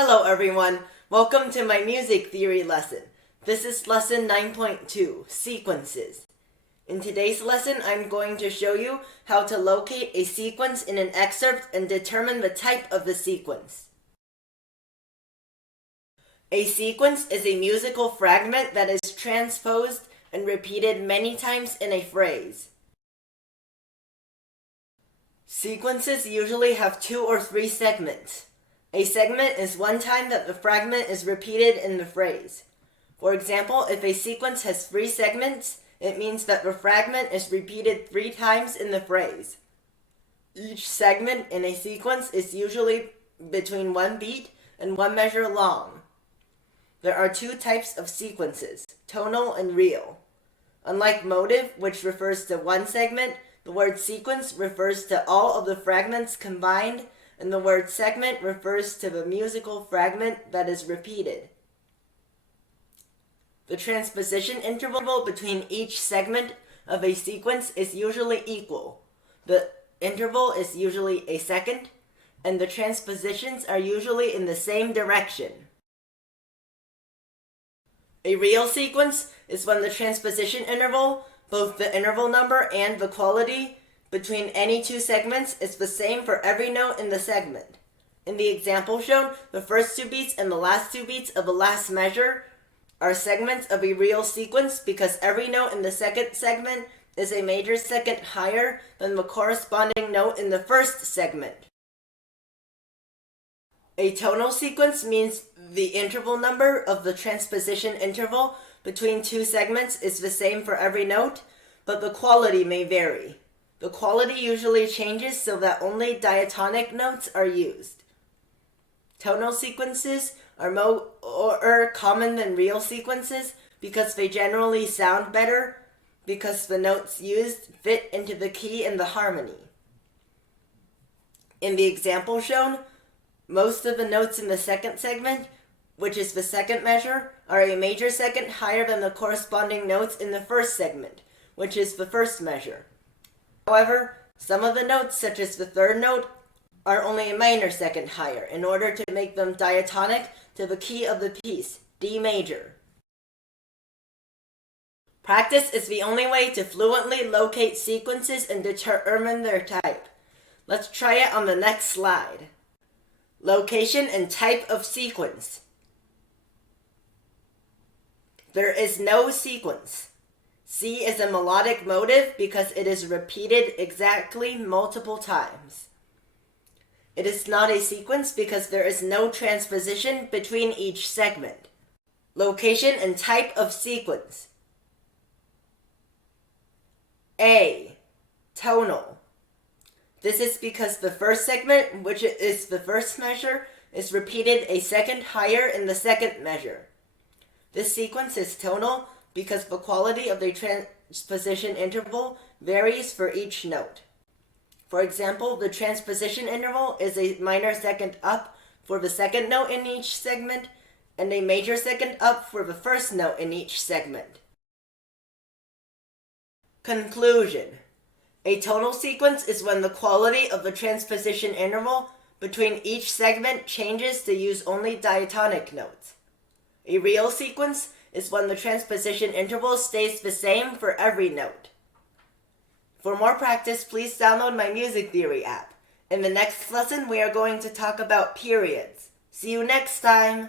Hello everyone, welcome to my music theory lesson. This is lesson 9.2, sequences. In today's lesson, I'm going to show you how to locate a sequence in an excerpt and determine the type of the sequence. A sequence is a musical fragment that is transposed and repeated many times in a phrase. Sequences usually have 2 or 3 segments. A segment is one time that the fragment is repeated in the phrase. For example, if a sequence has 3 segments, it means that the fragment is repeated 3 times in the phrase. Each segment in a sequence is usually between 1 beat and 1 measure long. There are 2 types of sequences, tonal and real. Unlike motive, which refers to 1 segment, the word sequence refers to all of the fragments combined, and the word segment refers to the musical fragment that is repeated. The transposition interval between each segment of a sequence is usually equal. The interval is usually a second, and the transpositions are usually in the same direction. A real sequence is when the transposition interval, both the interval number and the quality, between any 2 segments is the same for every note in the segment. In the example shown, the first 2 beats and the last 2 beats of the last measure are segments of a real sequence because every note in the second segment is a major second higher than the corresponding note in the first segment. A tonal sequence means the interval number of the transposition interval between 2 segments is the same for every note, but the quality may vary. The quality usually changes so that only diatonic notes are used. Tonal sequences are more common than real sequences because they generally sound better because the notes used fit into the key and the harmony. In the example shown, most of the notes in the second segment, which is the second measure, are a major second higher than the corresponding notes in the first segment, which is the first measure. However, some of the notes, such as the third note, are only a minor second higher in order to make them diatonic to the key of the piece, D major. Practice is the only way to fluently locate sequences and determine their type. Let's try it on the next slide. Location and type of sequence. There is no sequence. C is a melodic motive because it is repeated exactly multiple times. It is not a sequence because there is no transposition between each segment. Location and type of sequence. A. Tonal. This is because the first segment, which is the first measure, is repeated a second higher in the second measure. This sequence is tonal because the quality of the transposition interval varies for each note. For example, the transposition interval is a minor second up for the second note in each segment and a major second up for the first note in each segment. Conclusion. A tonal sequence is when the quality of the transposition interval between each segment changes to use only diatonic notes. A real sequence is when the transposition interval stays the same for every note. For more practice, please download my music theory app. In the next lesson, we are going to talk about periods. See you next time!